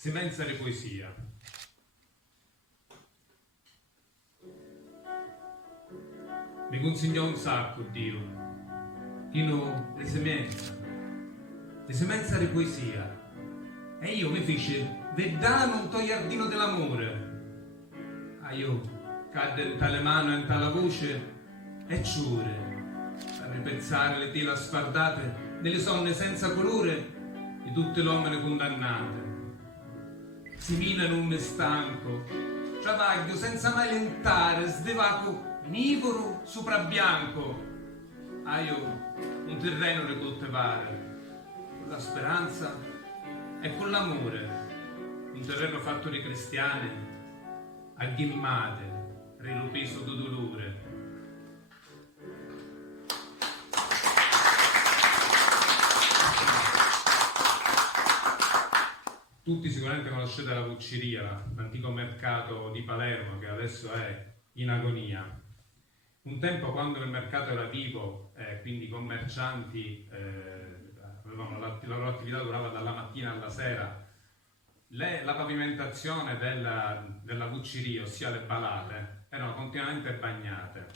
semenza di poesia. Mi consigliò un sacco Dio, fino le semenza di poesia. E io mi fece vedano un toiardino dell'amore. Io cadde in tale mano e in tale voce e ciure a ripensare le tela sfardate delle sonne senza colore di tutte l'uomini condannate. Si mina in un me stanco, travaglio senza mai lentare, sdevaco nivoro sopra bianco. Io un terreno da coltivare con la speranza e con l'amore, un terreno fatto di cristiani agghimmate, rilupeso di dolore. Tutti sicuramente conoscete la Vucceria, l'antico mercato di Palermo che adesso è in agonia. Un tempo, quando il mercato era vivo, quindi i commercianti avevano la loro attività durava dalla mattina alla sera, la pavimentazione della Vucceria, ossia le balate, erano continuamente bagnate.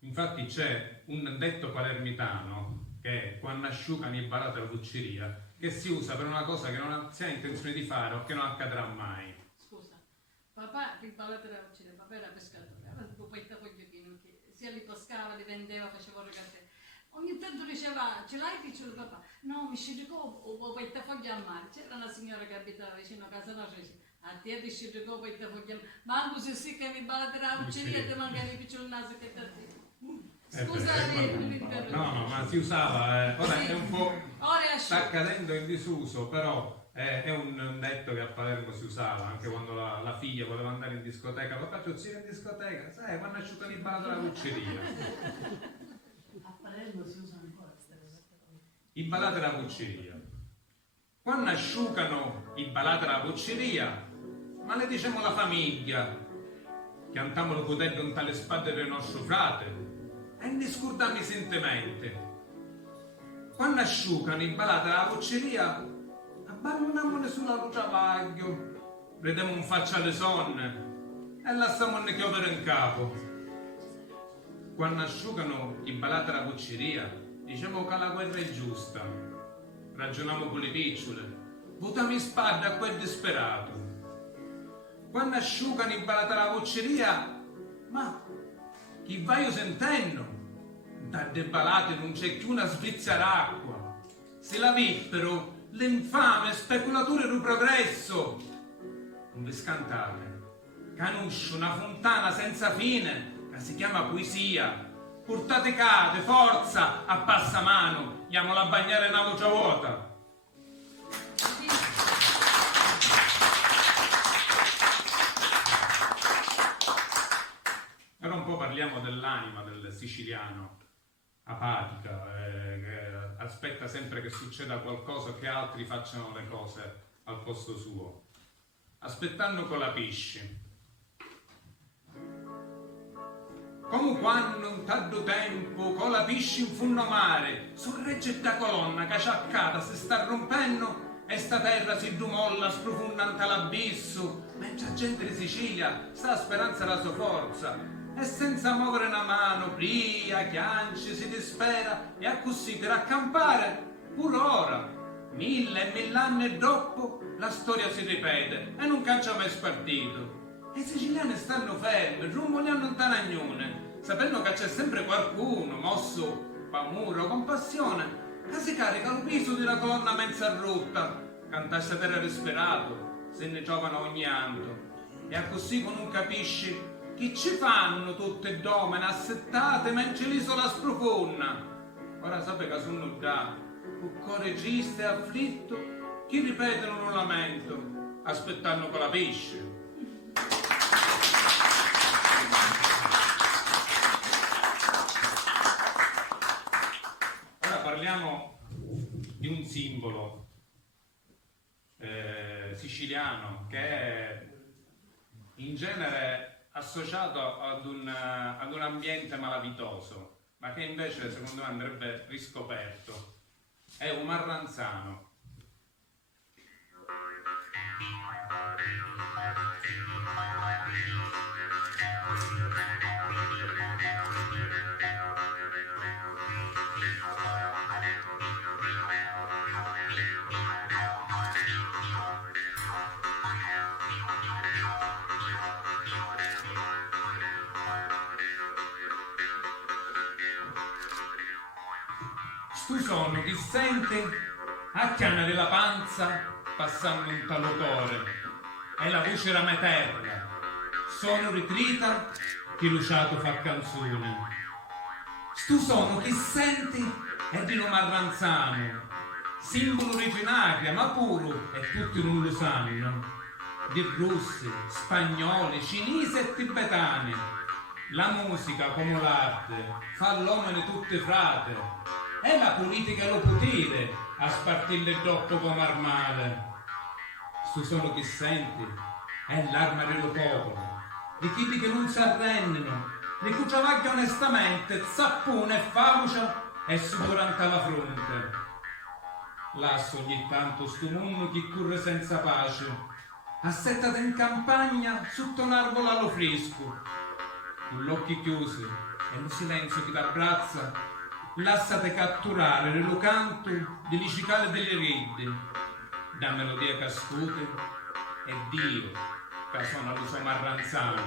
Infatti c'è un detto palermitano che è: quando asciugano i balate della Vucceria, che si usa per una cosa che non si ha intenzione di fare o che non accadrà mai. Scusa, papà il balate della Vucceria, papà era pescatore, aveva un portafoglio che sia li pescava, li vendeva, faceva il caffè. Ogni tanto diceva: ce l'hai? Dicevo papà, no, mi scioglie o portafoglio a mare. C'era una signora che abitava vicino a casa nostra e diceva: a te ti scioglie o portafoglio a mare, ma anche se sì che mi balate della Vucceria ti manca il piccolo naso che ti ha detto. Scusate, no, ma si usava, ora sì. è un po', ora sta cadendo in disuso, però è un detto che a Palermo si usava, anche quando la figlia voleva andare in discoteca: papà, tu sei in discoteca, sai, quando asciugano i balati della Vucceria. A Palermo si usa ancora queste cose. I balati della Vucceria. Quando asciugano i balati della Vucceria, ma ne diciamo la famiglia, chiantamolo potendo un tale spade del nostro frate, e ne scordami sentemente. Quando asciugano i balati della Vucceria, abbandoniamone sulla travaglio, vediamo un faccia alle sonne e lasciamone chiovere in capo. Quando asciugano i balati della Vucceria, diciamo che la guerra è giusta, ragioniamo con le picciole, buttiamo in spade a quel disperato. Quando asciugano i balati della Vucceria, ma chi va io sentendo? Da de balate non c'è più una svizzaracqua. Se la vippero l'infame speculatore del progresso. Non vi scantate, canuscio una fontana senza fine che si chiama poesia. Portate cade, forza, a passamano, andiamola a bagnare una voce vuota. Ora un po' parliamo dell'anima del siciliano, apatica, che aspetta sempre che succeda qualcosa, che altri facciano le cose al posto suo, aspettando con la pisci. Come quando un tardo tempo con la pisci in funno mare sorregge da colonna caciaccata si sta rompendo e sta terra si dumolla sprofondante all'abisso, mentre la gente di Sicilia sta a speranza la sua forza e senza muovere una mano pria, chianci, si dispera e a così per accampare pure ora, 1000 e 1000 anni dopo, la storia si ripete e non caccia mai spartito. E i siciliani stanno fermi, rumoliando in tanagnone, sapendo che c'è sempre qualcuno, mosso d'amore o compassione, che si carica il viso di una colonna mezza rotta, cantascia terra disperato, se ne giovano ogni anno. E a così non capisci chi ci fanno tutte domene assettate mentre l'isola sprofonna. Ora sapete che sono da un cuore triste e afflitto, chi ripetono un lamento, aspettando con la pesce. Ora parliamo di un simbolo siciliano che è in genere associato ad un ambiente malavitoso, ma che invece secondo me andrebbe riscoperto. È un marranzano. Stu sonno chi sente a chiana della panza passando un talotore e la voce era materna, sono ritrita chi luciato fa canzone. Stu sono chi senti è di lo marranzano, simbolo originario ma puro e tutti non lo sanno, di russi, spagnoli, cinesi e tibetani. La musica come l'arte fa l'uomo tutte frate. E la politica e lo potere a spartire troppo come armale. Stu sono chi senti è l'arma dello popolo, di chi che non si arrendono, di cui travaglia onestamente, zappone e faucia e sudorante alla fronte. Lasso ogni tanto stu mondo chi corre senza pace, assettato in campagna sotto un arbolo allo fresco, con gli occhi chiusi e il silenzio che t'abbraccia. Lasciate catturare lo canto delle cicale delle redde, da melodia cascute e Dio che suona lo suo marranzano.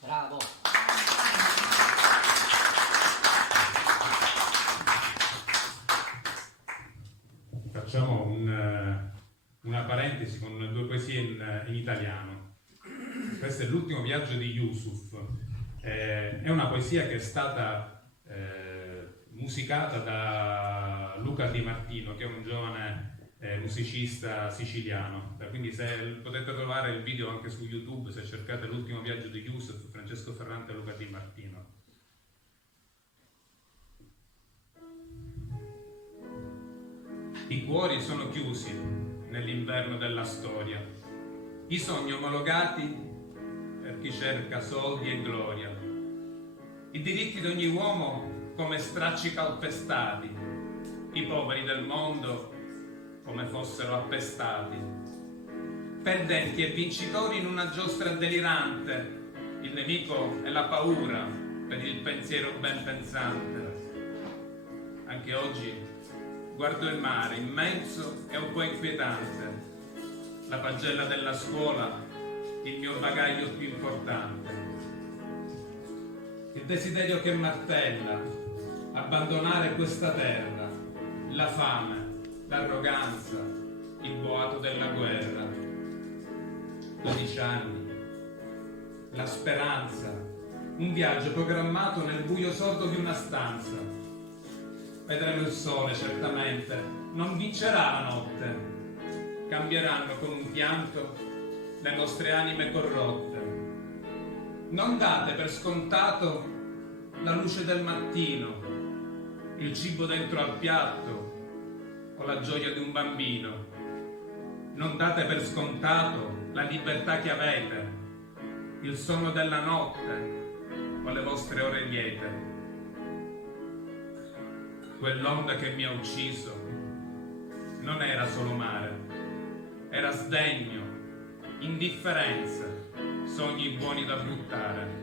Bravo. Facciamo una parentesi con due poesie in italiano. Questo è l'ultimo viaggio di Yusuf. È una poesia che è stata musicata da Luca Di Martino, che è un giovane musicista siciliano. Quindi se potete trovare il video anche su YouTube, se cercate l'ultimo viaggio di Yusuf, Francesco Ferrante e Luca Di Martino. I cuori sono chiusi nell'inverno della storia, i sogni omologati per chi cerca soldi e gloria, i diritti di ogni uomo come stracci calpestati, i poveri del mondo come fossero appestati, perdenti e vincitori in una giostra delirante, il nemico è la paura per il pensiero ben pensante. Anche oggi guardo il mare immenso e un po' inquietante, la pagella della scuola, il mio bagaglio più importante. Il desiderio che martella, abbandonare questa terra, la fame, l'arroganza, il boato della guerra. 12 anni, la speranza, un viaggio programmato nel buio sordo di una stanza. Vedremo il sole certamente, non vincerà la notte. Cambieranno con un pianto le nostre anime corrotte. Non date per scontato la luce del mattino, il cibo dentro al piatto o la gioia di un bambino. Non date per scontato la libertà che avete, il sonno della notte o le vostre ore liete. Quell'onda che mi ha ucciso non era solo mare, era sdegno, indifferenza, sogni buoni da buttare.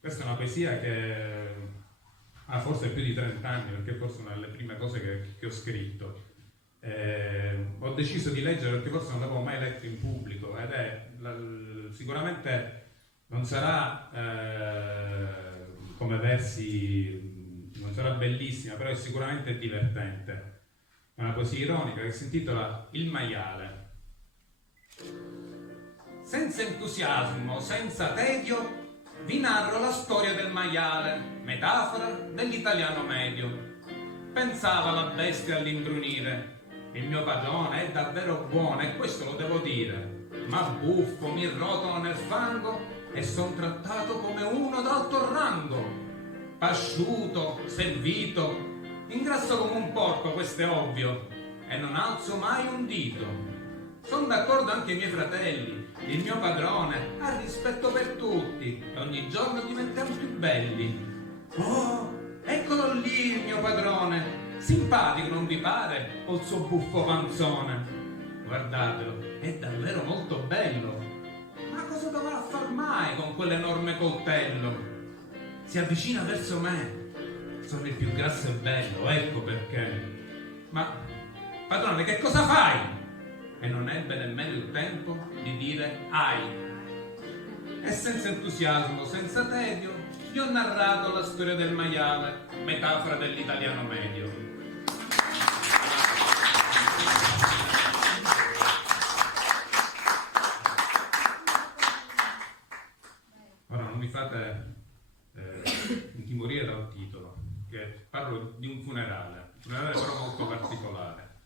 Questa è una poesia che ha forse più di 30 anni, perché forse è una delle prime cose che ho scritto. Ho deciso di leggere perché forse non l'avevo mai letto in pubblico ed è sicuramente non sarà come versi, non sarà bellissima, però è sicuramente divertente. È una poesia ironica che si intitola Il maiale. Senza entusiasmo, senza tedio, vi narro la storia del maiale, metafora dell'italiano medio. Pensava la bestia all'imbrunire, Il mio padrone è davvero buono e questo lo devo dire, ma buffo, mi rotolo nel fango e son trattato come uno d'alto rango. Pasciuto, servito, ingrasso come un porco, questo è ovvio, e non alzo mai un dito. Sono d'accordo anche i miei fratelli, il mio padrone ha rispetto per tutti e ogni giorno diventiamo più belli. Oh, eccolo lì il mio padrone, simpatico non vi pare, col suo buffo panzone? Guardatelo, è davvero molto bello. Ma cosa dovrà far mai con quell'enorme coltello? Si avvicina verso me. Sono il più grasso e bello, ecco perché. Ma, padrone, che cosa fai? E non ebbe nemmeno il tempo di dire ai. E senza entusiasmo, senza tedio, gli ho narrato la storia del maiale, metafora dell'italiano medio. Ora non mi fate intimorire dal titolo, che parlo di un funerale però molto particolare.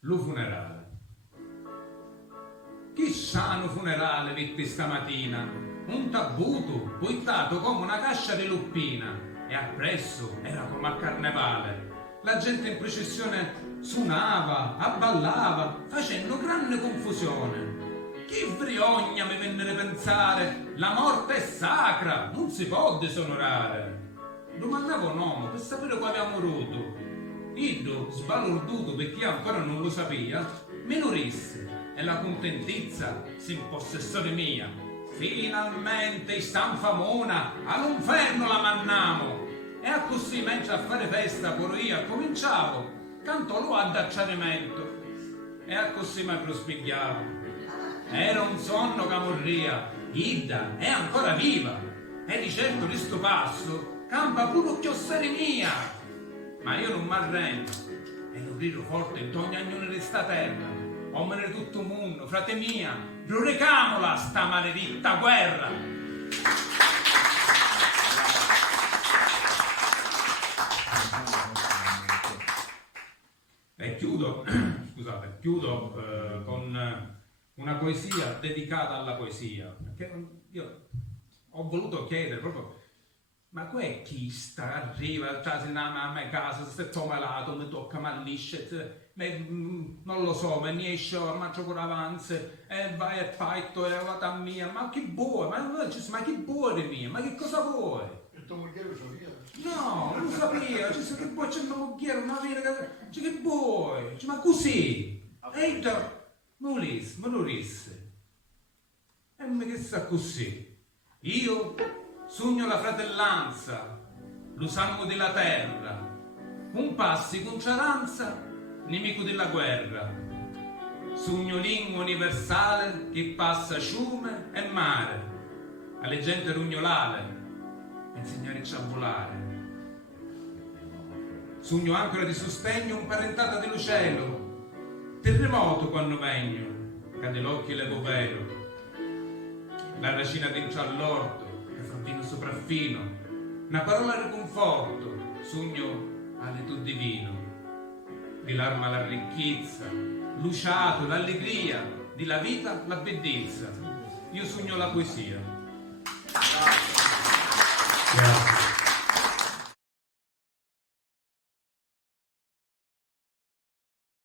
Lo funerale. Chi sano funerale vitti stamattina? Un tabuto buttato come una cascia di luppina e appresso era come a carnevale. La gente in processione suonava, abballava, facendo grande confusione. Chi vriogna mi venne a pensare, la morte è sacra, non si può disonorare. Domandavo un uomo per sapere come abbiamo moruto. Iddo, sbalorduto perché io ancora non lo sapia, me lo risse e la contentizza si impossessò di mia. Finalmente San Famona all'inferno la mannamo. E a così mentre a fare festa pure io cominciavo, canto lo addacciamento. E a così mi prospigliavo. Era un sonno che morria, Idda è ancora viva, e di certo di sto passo campa pure chiossare mia. Ma io non m'arrendo, e lo grido forte in ogni agnone di sta terra, omene di tutto il mondo, frate mia, giurecamola sta maledetta guerra. E chiudo, scusate, con una poesia dedicata alla poesia, perché io ho voluto chiedere proprio, ma qua chi sta, arriva, a me casa, se sto malato, mi tocca mallisce, non lo so, mi esce, mangio con avanze, e vai e fatto, e vado a mia, ma che vuoi, ma che vuoi di mia, ma che cosa vuoi? E tua moglie lo sapeva? No, non lo sapeva, cioè, che poi c'è una moglie, una vera, cioè, che vuoi, cioè, ma così, e io, me lo risse, e mi che sta così, io sogno la fratellanza, lo sangue della terra, un passi con ciaranza, nemico della guerra, sogno lingua universale che passa ciume e mare, alle gente rugnolare, insegnarci a volare. Sogno ancora di sostegno un parentata dello cielo, terremoto quando vegno, cade l'occhio e levo vero, la racina dentro all'orto, che fa vino sopraffino, una parola di conforto, sogno all'etù divino, di l'arma la ricchezza, luciato l'allegria, di la vita la bellezza, io sogno la poesia. Grazie.